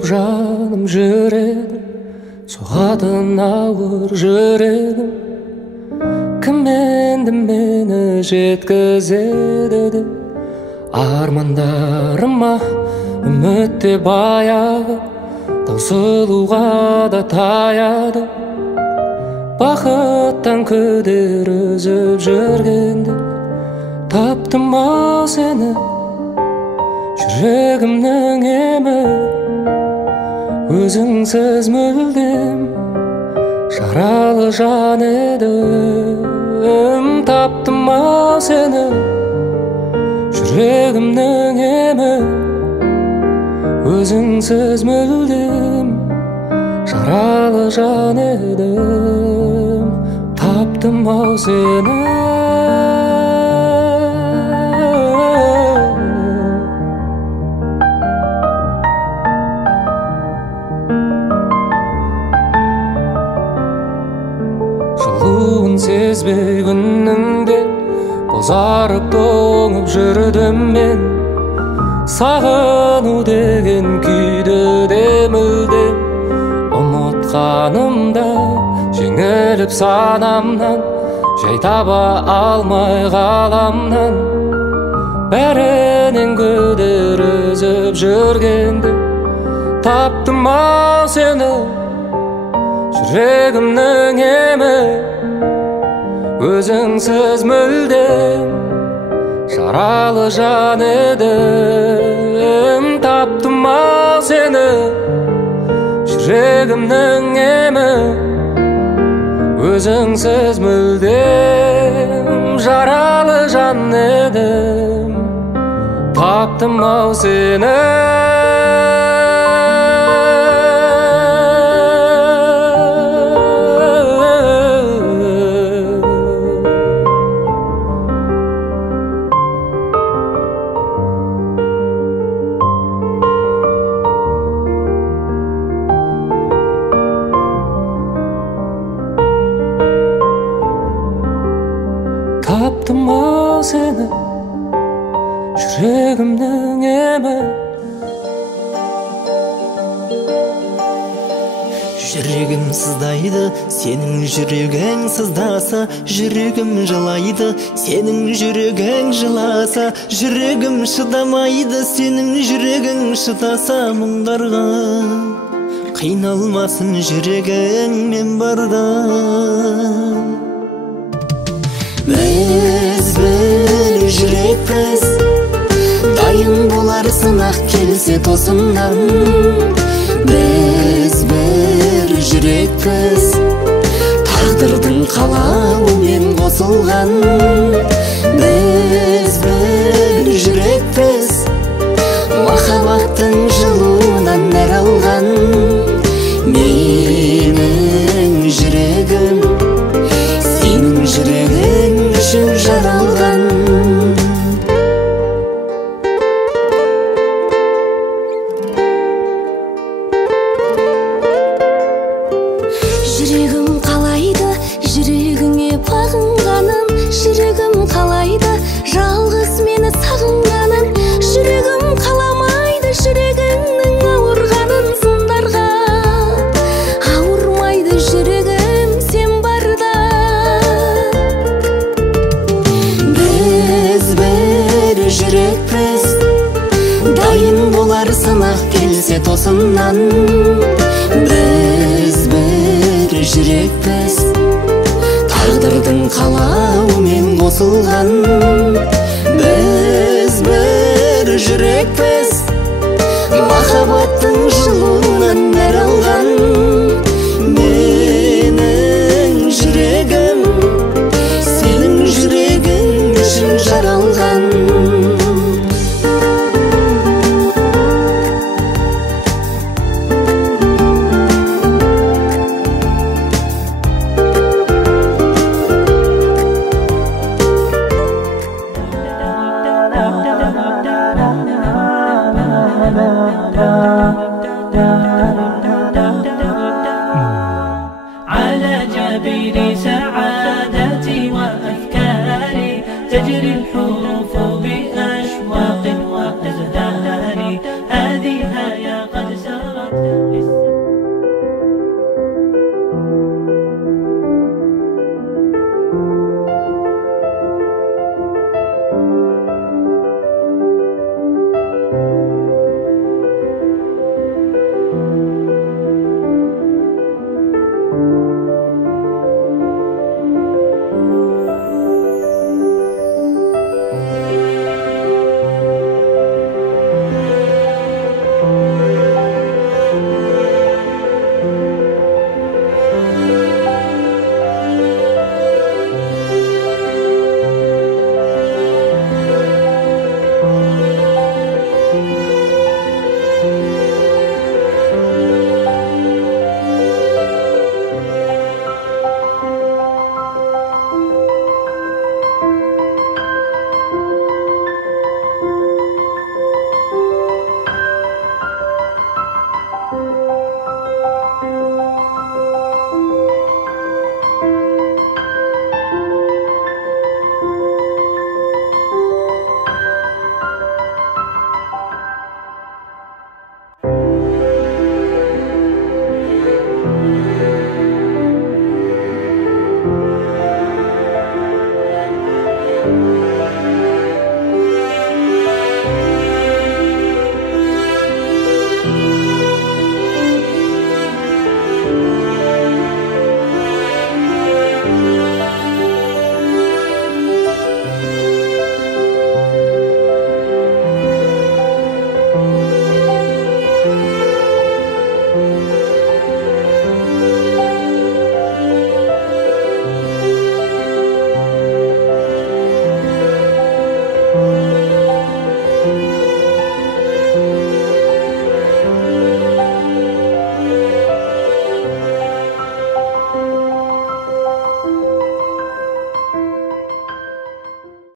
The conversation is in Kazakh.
болып жаным жүреді, соғатын ауыр жүрегім. Кім енді мені жеткізеді деп армандарыма үмітте баяғы, таусылуға да таяды. Бақыттан күдер үзіп жүргенде таптым ау сені, жүрегімнің емі. Өзіңсіз мүлдем жаралы жан едім. Таптым ау сені, жүрегімнің емі. Өзіңсіз мүлдем жаралы жан едім. Таптым ау сені. Жылуын сезбей күннің де бозарып тоңып жүрдім мен. Сағыну деген күйді де мүлдем ұмытқанымда, жеңіліп санамнан, жай таба алмай ғаламнан. Бәрінен күдер үзіп жүргенде таптым ау сені, жүрегімнің емі. Өзіңсіз мүлдем жаралы жан едім. Таптым ау сені, жүрегімнің емі. Өзіңсіз мүлдем жаралы жан едім. Таптым ау сені. Таптым ау сені, жүрегімнің емі. Жүрегім сыздайды, сенің жүрегің сыздаса. Жүрегім жылайды, сенің жүрегің жыласа. Жүрегім шыдамайды, сенің жүрегің шыдаса. Мұңдарға қиналмасын жүрегің мен барда. Біз бір жүрекпіз, дайын болар сынақ келсе тосыннан. Біз бір жүрекпіз, тағдырдың қалауымен қосылған. Біз бір жүрекпіз, махаббаттың жылуынан нәр алған. Менің жүрегім сенің жүрегің үшін жаралған. Жүрегім қалайды, жүрегіңе бағынғанын. Жүрегім қалайды, жалғыз мені сағынғанын. Жүрегім қаламайды, жүрегіңнің ауырғанын. Сындарға ауырмайды жүрегім сен барда. Біз бір жүрекпіз, дайын болар сынақ келсе тосыннан. Біз бір жүрекпіз, тағдырдың қалауымен қосылған.